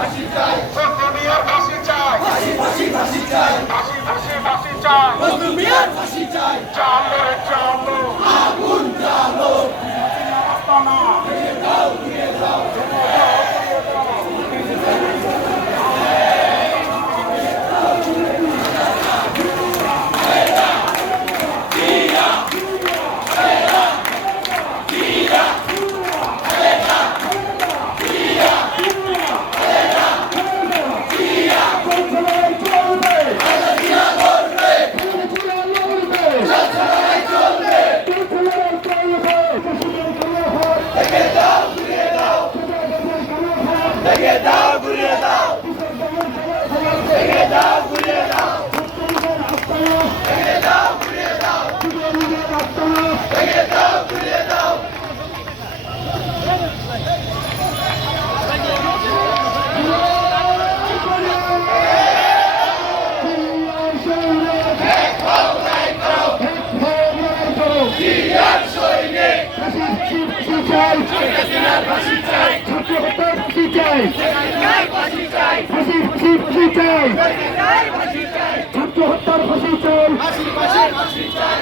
মজনু মিয়ার ফাঁসি চাই, ফাঁসি চাই, মজনু মিয়ার ফাঁসি চাই। চালো চালো আগুন চালো, আস্তানা ঘুরিয়ে দাও, ঘুরিয়ে দাও, ভেঙে দাও, ঘুরিয়ে দাও, ভেঙে দাও, ঘুরিয়ে দাও, ভেঙে দাও, ঘুরিয়ে দাও, ভেঙে দাও, ঘুরিয়ে দাও। ফাঁসি চাই, ছাত্র হত্যার ফাঁসি চাই, ফাঁসি চাই, ফাঁসি চাই, ছাত্র হত্যার ফাঁসি চাই, ফাঁসি চাই, ফাঁসি চাই।